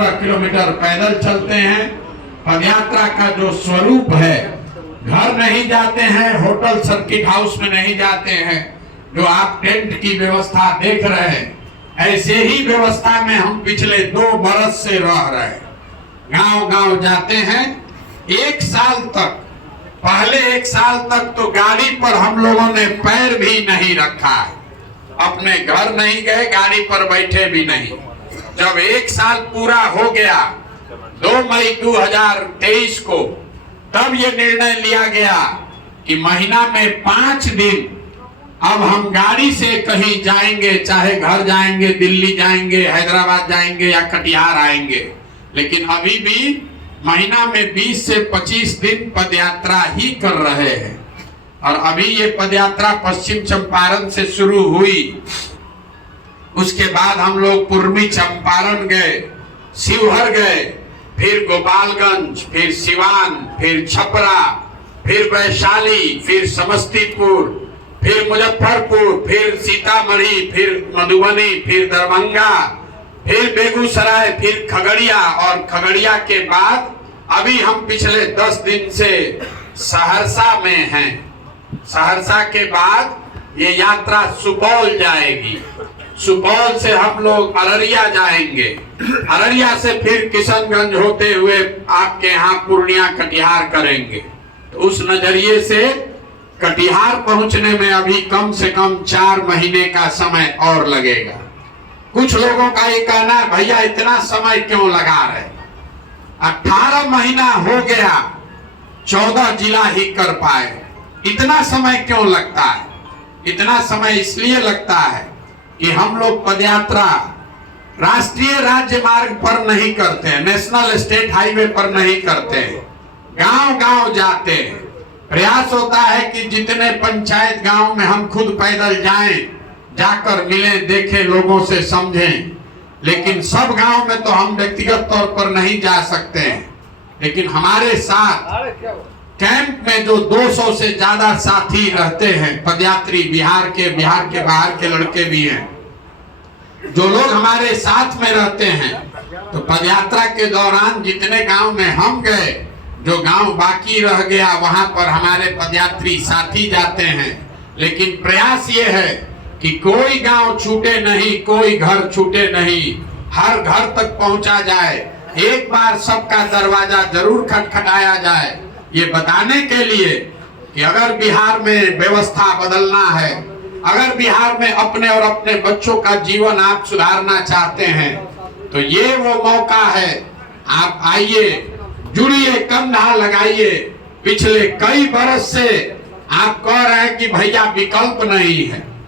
15 kilometre पैदल चलते हैं। पदयात्रा का जो स्वरूप है, घर नहीं जाते हैं, होटल सर्किट हाउस में नहीं जाते हैं, जो आप टेंट की व्यवस्था देख रहे हैं, ऐसे ही व्यवस्था में हम पिछले 2 बरस से रह रहे हैं। गांव गांव जाते हैं। 1 साल तक, पहले 1 साल तक तो गाड़ी पर हम लोगों ने पैर भी नहीं रखा है, अपने घर नहीं गए, गाड़ी पर बैठे भी नहीं। जब 1 साल पूरा हो गया 2 मई 2023 को, तब ये निर्णय लिया गया कि महीना में 5 दिन अब हम गाड़ी से कहीं जाएंगे, चाहे घर जाएंगे, दिल्ली जाएंगे, हैदराबाद जाएंगे या कटिहार आएंगे, लेकिन अभी भी महीना में 20 से 25 दिन पदयात्रा ही कर रहे हैं। और अभी ये पदयात्रा पश्चिम चंपारण से शुरू हुई, उसके बाद हम लोग पूर्वी चंपारण गए, शिवहर गए, फिर गोपालगंज, फिर सिवान, फिर छपरा, फिर वैशाली, फिर समस्तीपुर, फिर मुजफ्फरपुर, फिर सीतामढ़ी, फिर मधुबनी, फिर दरभंगा, फिर बेगूसराय, फिर खगड़िया, और खगड़िया के बाद अभी हम पिछले 10 दिन से सहरसा में हैं। सहरसा के बाद ये यात्रा सुपौल जाएगी, सुपौल से हम लोग अररिया जाएंगे, अररिया से फिर किशनगंज होते हुए आपके यहाँ पूर्णिया कटिहार करेंगे। तो उस नजरिए से कटिहार पहुंचने में अभी कम से कम 4 महीने का समय और लगेगा। कुछ लोगों का ये कहना है, भैया इतना समय क्यों लगा रहे, 18 महीना हो गया, 14 जिला ही कर पाए, इतना समय क्यों लगता है? इतना समय इसलिए लगता है कि हम लोग पदयात्रा राष्ट्रीय राज्य मार्ग पर नहीं करते हैं, नेशनल स्टेट हाईवे पर नहीं करते हैं, गांव गांव जाते हैं। प्रयास होता है कि जितने पंचायत गांव में हम खुद पैदल जाएं, जाकर मिलें, देखें, लोगों से समझें। लेकिन सब गांव में तो हम व्यक्तिगत तौर पर नहीं जा सकते हैं, लेकिन हमारे साथ कैंप में जो 200 से ज्यादा साथी रहते हैं पदयात्री, बिहार के बाहर के लड़के भी हैं, जो लोग हमारे साथ में रहते हैं। तो पदयात्रा के दौरान जितने गांव में हम गए, जो गांव बाकी रह गया वहां पर हमारे पदयात्री साथी जाते हैं। लेकिन प्रयास ये है कि कोई गांव छूटे नहीं, कोई घर छूटे नहीं, हर घर तक पहुंचा जाए, एक बार सबका दरवाजा जरूर खटखटाया जाए, ये बताने के लिए कि अगर बिहार में व्यवस्था बदलना है, अगर बिहार में अपने और अपने बच्चों का जीवन आप सुधारना चाहते हैं, तो ये वो मौका है। आप आइए, जुड़िए, कंधा लगाइए। पिछले कई बरस से आप कह रहे हैं कि भैया विकल्प नहीं है,